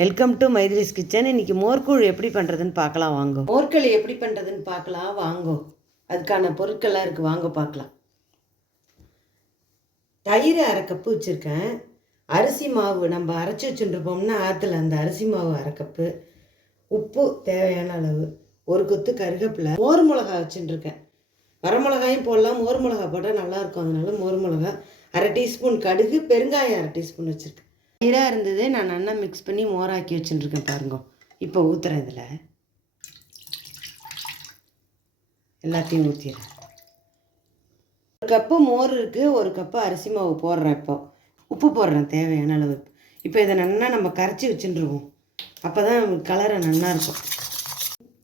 Welcome to மைதிலிஸ் kitchen. இன்றைக்கி மோர்க்கூழ் எப்படி பண்ணுறதுன்னு பார்க்கலாம் வாங்கோ. மோர்க்களி எப்படி பண்ணுறதுன்னு பார்க்கலாம் வாங்கோ. அதுக்கான பொருட்கள்லாம் இருக்குது, வாங்க பார்க்கலாம். தயிர் 1/2 கப்பு வச்சுருக்கேன். அரிசி மாவு நம்ம அரைச்சி வச்சுட்டுருப்போம்னா ஆற்றுல அந்த அரிசி மாவு 1/2 கப்பு, உப்பு தேவையான அளவு, ஒரு கொத்து கருவேப்பிலை, மோர் மிளகா வச்சுட்டுருக்கேன். வரமிளகாயும் போடலாம், மோர் மிளகா போட்டால் நல்லாயிருக்கும், அதனால மோர் மிளகா, 1/2 டீஸ்பூன் கடுகு, பெருங்காயம் 1/2 டீஸ்பூன் வச்சுருக்கேன். தயிராக இருந்தது, நான் நல்லா மிக்ஸ் பண்ணி மோராக்கி வச்சுட்டுருக்கேன் பாருங்க. இப்போ ஊற்றுறேன், இதில் எல்லாத்தையும் ஊற்றிடுறேன். 1 கப்பு மோர் இருக்குது, 1 கப்பு அரிசி மாவு போடுறேன். இப்போ உப்பு போடுறேன் தேவையான அளவு. இப்போ இதை நல்லா நம்ம கரைச்சி வச்சுட்டுருவோம், அப்போ தான் கலரை நல்லாயிருக்கும்.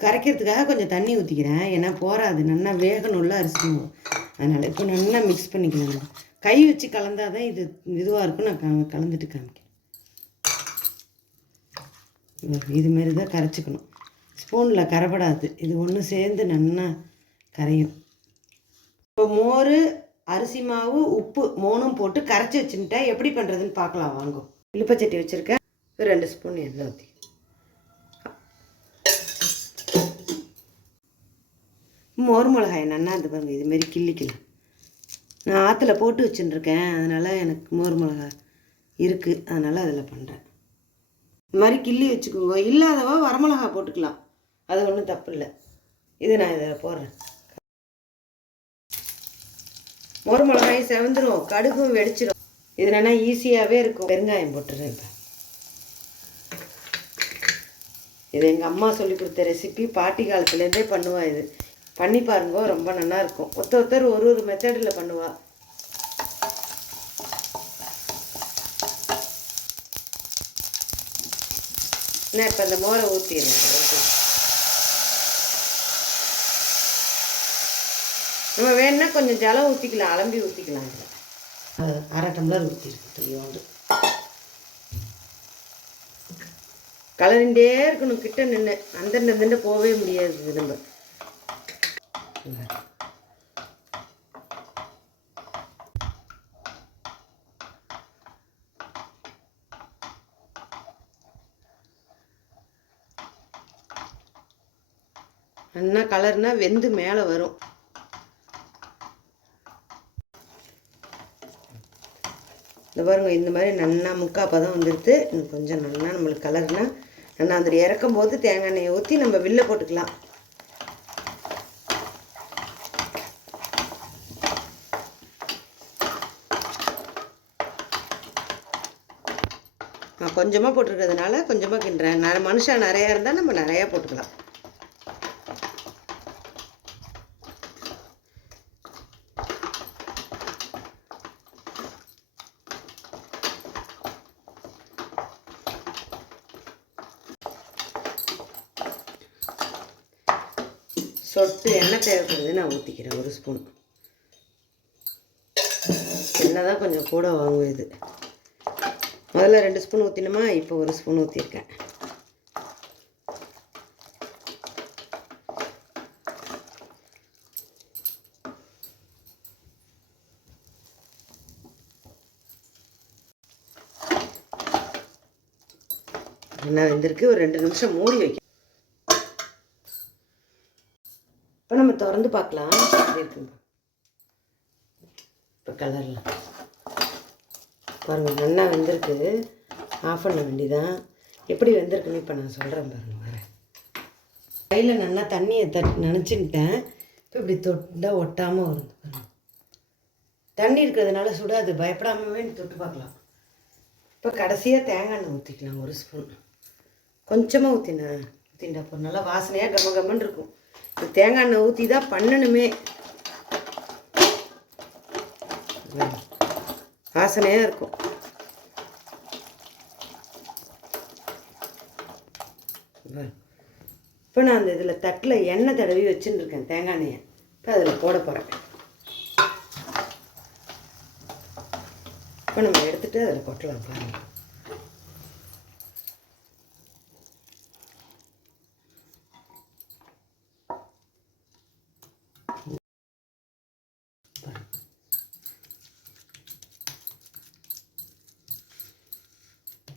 கரைக்கிறதுக்காக கொஞ்சம் தண்ணி ஊற்றிக்கிறேன், ஏன்னா போகாது, நல்லா வேகணும்ல அரிசி மாவு, அதனால் இப்போ நல்லா மிக்ஸ் பண்ணிக்கலாம். நம்ம கை வச்சு கலந்தால் தான் இது இதுவாக இருக்கும். நான் கலந்துட்டு காமிக்கிறேன். இதுமாரி தான் கரைச்சிக்கணும், ஸ்பூனில் கரைப்படாது, இது ஒன்று சேர்ந்து நல்லா கரையும். இப்போ மோர், அரிசி மாவு, உப்பு 3ம் போட்டு கரைச்சி வச்சுட்டேன். எப்படி பண்ணுறதுன்னு பார்க்கலாம் வாங்க. இழுப்பச்சட்டி வச்சுருக்கேன், 2 ஸ்பூன் எண்ணெய் ஊற்றி மோர் மிளகாய் நல்லா இது பாருங்க, இதுமாரி கிள்ளிக்கலாம். நான் ஆற்றுல போட்டு வச்சுட்டுருக்கேன், அதனால் எனக்கு மோர் மிளகாய் இருக்குது, அதனால் அதில் பண்ணுறேன். இந்த மாதிரி கிள்ளி வச்சுக்கோங்க, இல்லாதவா வரமிளகா போட்டுக்கலாம், அது ஒன்றும் தப்பு இல்லை. இது நான் இதில் போடுறேன். மோர் மிளகாயும் செவந்துடும், கடுகும் வெடிச்சிடும், இது நல்லா ஈஸியாகவே இருக்கும். பெருங்காயம் போட்டுறேன். இப்போ இது எங்கள் அம்மா சொல்லி கொடுத்த ரெசிபி, பாட்டி காலத்துலேருந்தே பண்ணுவா. இது பண்ணி பாருங்க, ரொம்ப நல்லா இருக்கும். ஒருத்தர் ஒரு மெத்தடில் பண்ணுவா. நான் இப்போ அந்த மோரை ஊற்றிடுறேன். நம்ம வேணுன்னா கொஞ்சம் ஜலம் ஊற்றிக்கலாம், அலம்பி ஊற்றிக்கலாம். இதில் 1/2 டம்ளர் ஊற்றிருக்கு துளியோண்டு. கலரிண்டே இருக்கணும், கிட்ட நின்று அந்த போகவே முடியாது நம்ம. நல்லா கலர்னா வெந்து மேலே வரும். இந்த பாருங்க, இந்த மாதிரி நல்லா முக்காப்பாக தான் வந்துடுது. இன்னும் கொஞ்சம் நல்லா நம்மளுக்கு கலர்னா நல்லா அந்த இறக்கும் போது தேங்காய் எண்ணெயை ஊற்றி நம்ம வில்ல போட்டுக்கலாம். நான் கொஞ்சமாக போட்டிருக்கிறதுனால கொஞ்சமாக கிண்டுறேன். மனுஷன் நிறையா இருந்தால் நம்ம நிறையா போட்டுக்கலாம். சொட்டு எண்ணெய் தேவைப்படுது, நான் ஊற்றிக்கிறேன் 1 ஸ்பூன். எண்ணெய் தான் கொஞ்சம் கூட வாங்குவேன். இது முதல்ல 2 ஸ்பூன் ஊற்றினோமா, இப்போ 1 ஸ்பூன் ஊற்றிருக்கேன். எண்ணெய் வெந்திருக்கு, ஒரு 2 நிமிஷம் மூடி வைக்க. இப்போ நம்ம திறந்து பார்க்கலாம் எப்படி இருக்குங்க. இப்போ கலர்லாம் பாருங்கள், நல்லா வெந்திருக்கு. ஆஃப் பண்ண வேண்டியதான். எப்படி வெந்திருக்குன்னு இப்போ நான் சொல்கிறேன் பாருங்கள். வரேன், கையில் நல்லா தண்ணியை நினச்சிக்கிட்டேன். இப்போ இப்படி தொட்டால் ஒட்டாமல் வரும் பாருங்கள். தண்ணி இருக்கிறதுனால சுடாது, பயப்படாமவே தொட்டு பார்க்கலாம். இப்போ கடைசியாக தேங்காய் எண்ணெய் ஊற்றிக்கலாம், 1 ஸ்பூன். கொஞ்சமாக ஊற்றிண்டா அப்போ நல்லா வாசனையாக கமகமன்னு இருக்கும். தேங்காய் எண்ணெய் ஊற்றி தான் பண்ணணுமே, வாசனையாக இருக்கும். இப்போ நான் அந்த இதில் தட்டில் எண்ணெய் தடவி வச்சுட்டுருக்கேன், தேங்காய் எண்ணெயை. இப்போ அதில் போட போகிறேன். இப்போ நம்ம எடுத்துகிட்டு அதில் கொட்டலாம் பாருங்கள்.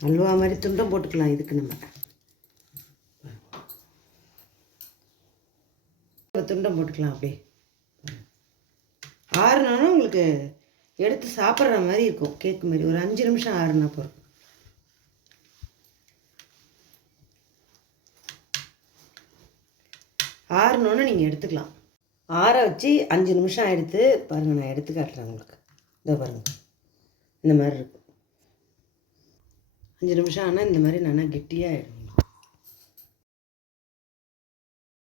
அல்வா மாதிரி துண்டம் போட்டுக்கலாம் இதுக்கு நம்ம துண்டம் போட்டுக்கலாம் அப்படியே. ஆறுனாலும் உங்களுக்கு எடுத்து சாப்பிட்ற மாதிரி இருக்கும், கேக்கு மாதிரி. ஒரு 5 நிமிஷம் ஆறுனா போதும். ஆறுனோன்னு நீங்கள் எடுத்துக்கலாம். ஆற வச்சு 5 நிமிஷம் எடுத்து பாருங்கள். நான் எடுத்து காட்டுறேன் உங்களுக்கு. இதோ பாருங்கள், இந்த மாதிரி இருக்கும். 5 நிமிஷம் ஆனால் இந்த மாதிரி நல்லா கெட்டியாக ஆகிடும்.